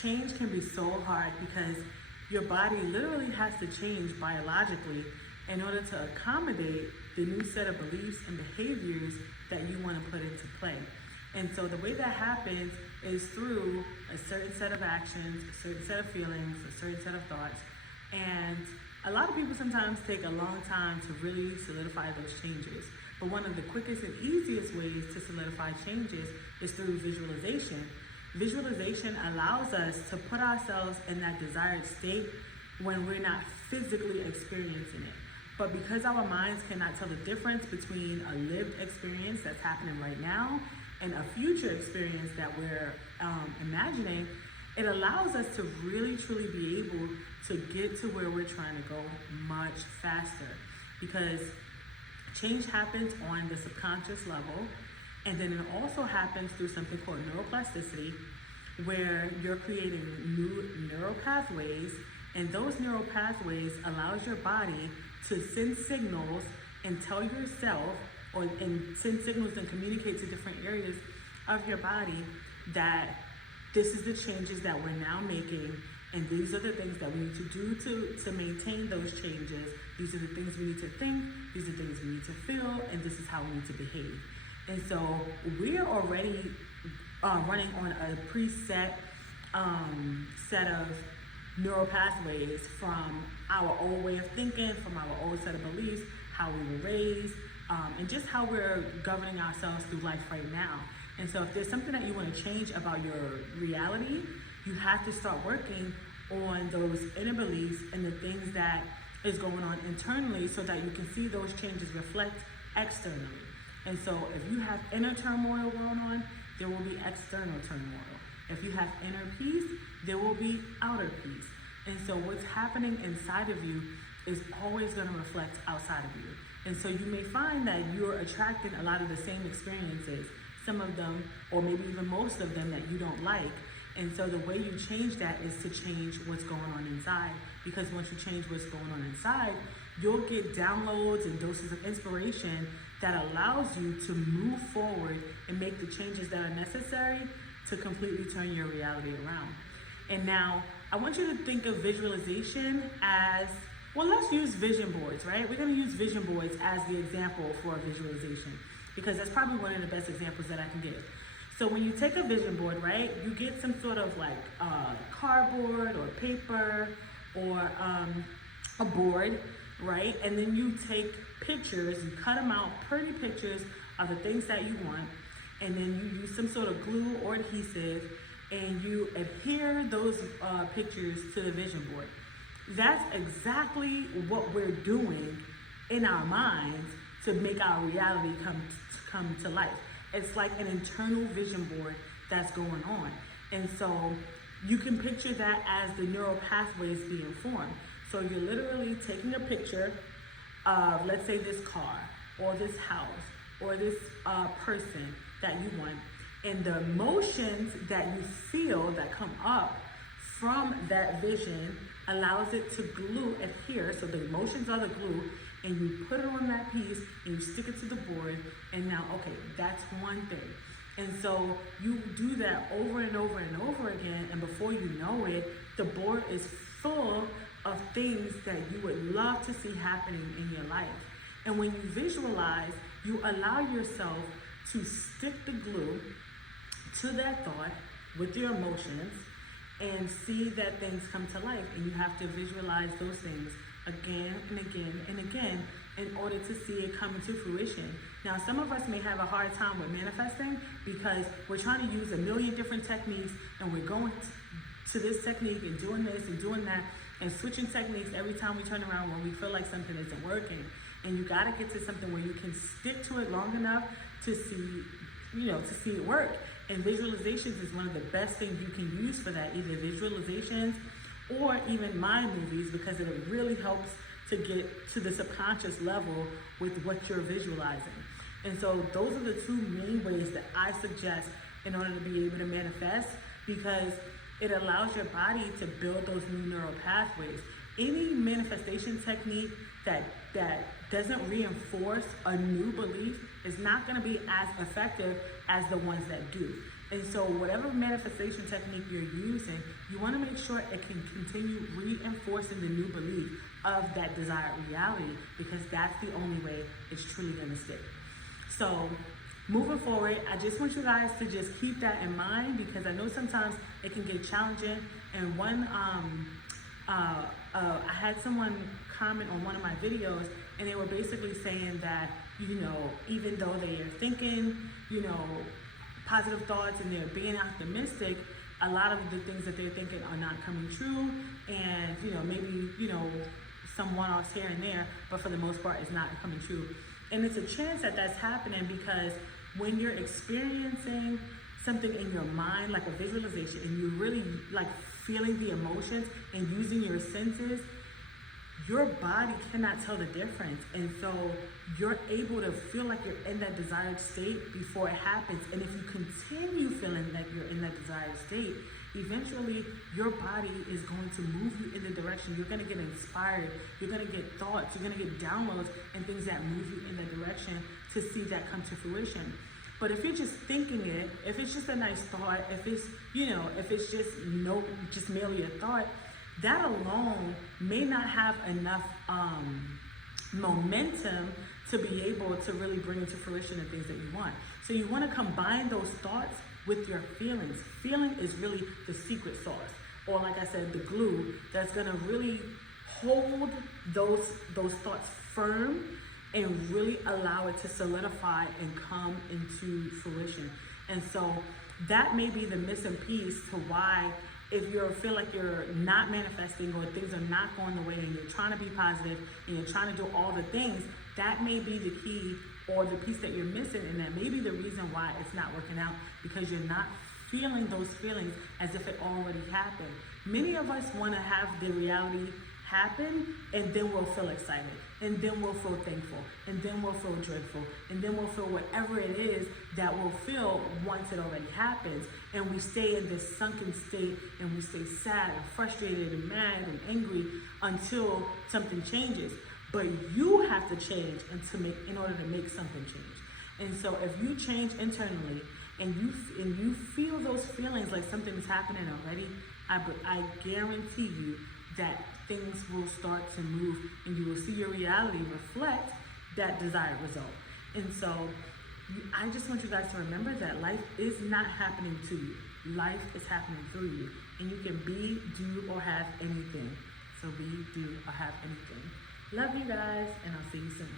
change can be so hard because your body literally has to change biologically in order to accommodate the new set of beliefs and behaviors that you want to put into play. And so the way that happens is through a certain set of actions, a certain set of feelings, a certain set of thoughts. And a lot of people sometimes take a long time to really solidify those changes. But one of the quickest and easiest ways to solidify changes is through visualization. Visualization allows us to put ourselves in that desired state when we're not physically experiencing it. But because our minds cannot tell the difference between a lived experience that's happening right now and a future experience that we're imagining, it allows us to really truly be able to get to where we're trying to go much faster, because change happens on the subconscious level, and then it also happens through something called neuroplasticity, where you're creating new neural pathways, and those neural pathways allows your body to send signals and tell yourself, and send signals and communicate to different areas of your body that this is the changes that we're now making, and these are the things that we need to do to maintain those changes. These are the things we need to think, these are the things we need to feel, and this is how we need to behave. And so we're already running on a preset set of neural pathways from our old way of thinking, from our old set of beliefs, how we were raised, and just how we're governing ourselves through life right now. And so if there's something that you want to change about your reality, you have to start working on those inner beliefs and the things that is going on internally so that you can see those changes reflect externally. And so if you have inner turmoil going on, there will be external turmoil. If you have inner peace, there will be outer peace. And so what's happening inside of you is always going to reflect outside of you. And so you may find that you're attracting a lot of the same experiences, some of them, or maybe even most of them, that you don't like. And so the way you change that is to change what's going on inside. Because once you change what's going on inside, you'll get downloads and doses of inspiration that allows you to move forward and make the changes that are necessary to completely turn your reality around. And now I want you to think of visualization as, well, let's use vision boards, right? We're going to use vision boards as the example for a visualization, because that's probably one of the best examples that I can give. So when you take a vision board, right, you get some sort of like cardboard or paper or a board, right? And then you take pictures, you cut them out, pretty pictures of the things that you want, and then you use some sort of glue or adhesive, and you adhere those pictures to the vision board. That's exactly what we're doing in our minds to make our reality come to life. It's like an internal vision board that's going on. And so you can picture that as the neural pathways being formed. So you're literally taking a picture of, let's say, this car or this house or this person that you want, and the emotions that you feel that come up from that vision allows it to adhere. So the emotions are the glue, and you put it on that piece and you stick it to the board, and now, okay, that's one thing. And so you do that over and over and over again, and before you know it, the board is full of things that you would love to see happening in your life. And when you visualize, you allow yourself to stick the glue to that thought with your emotions and see that things come to life. And you have to visualize those things again and again and again in order to see it come into fruition. Now, some of us may have a hard time with manifesting because we're trying to use a million different techniques, and we're going to this technique and doing this and doing that and switching techniques every time we turn around when we feel like something isn't working. And you got to get to something where you can stick to it long enough to see it work. And visualizations is one of the best things you can use for that, either visualizations or even mind movies, because it really helps to get to the subconscious level with what you're visualizing. And so those are the two main ways that I suggest in order to be able to manifest, because it allows your body to build those new neural pathways. Any manifestation technique that doesn't reinforce a new belief is not going to be as effective as the ones that do. And so whatever manifestation technique you're using, you want to make sure it can continue reinforcing the new belief of that desired reality, because that's the only way it's truly going to stick. So moving forward, I just want you guys to just keep that in mind, because I know sometimes it can get challenging. And I had someone comment on one of my videos, and they were basically saying that, even though they are thinking, positive thoughts and they're being optimistic, a lot of the things that they're thinking are not coming true. And, maybe, some one-offs here and there, but for the most part, it's not coming true. And it's a chance that that's happening, because when you're experiencing something in your mind, like a visualization, and you're really like feeling the emotions and using your senses, your body cannot tell the difference. And so you're able to feel like you're in that desired state before it happens. And if you continue feeling like you're in that desired state, eventually your body is going to move you in the direction. You're going to get inspired. You're going to get thoughts. You're going to get downloads and things that move you in that direction to see that come to fruition. But if you're just thinking it, if it's just a nice thought, if it's, if it's just merely a thought, that alone may not have enough momentum to be able to really bring into fruition the things that you want. So you want to combine those thoughts with your feelings. Feeling is really the secret sauce, or like I said, the glue that's going to really hold those thoughts firm and really allow it to solidify and come into fruition. And so that may be the missing piece to why, if you feel like you're not manifesting or things are not going the way, and you're trying to be positive and you're trying to do all the things, that may be the key or the piece that you're missing, and that may be the reason why it's not working out, because you're not feeling those feelings as if it already happened. Many of us want to have the reality happen, and then we'll feel excited, and then we'll feel thankful, and then we'll feel joyful, and then we'll feel whatever it is that we'll feel once it already happens. And we stay in this sunken state, and we stay sad and frustrated and mad and angry until something changes. But you have to change in order to make something change. And so if you change internally and you feel those feelings like something is happening already, I guarantee you that things will start to move, and you will see your reality reflect that desired result. And so I just want you guys to remember that life is not happening to you. Life is happening through you. And you can be, do, or have anything. So be, do, or have anything. Love you guys, and I'll see you soon.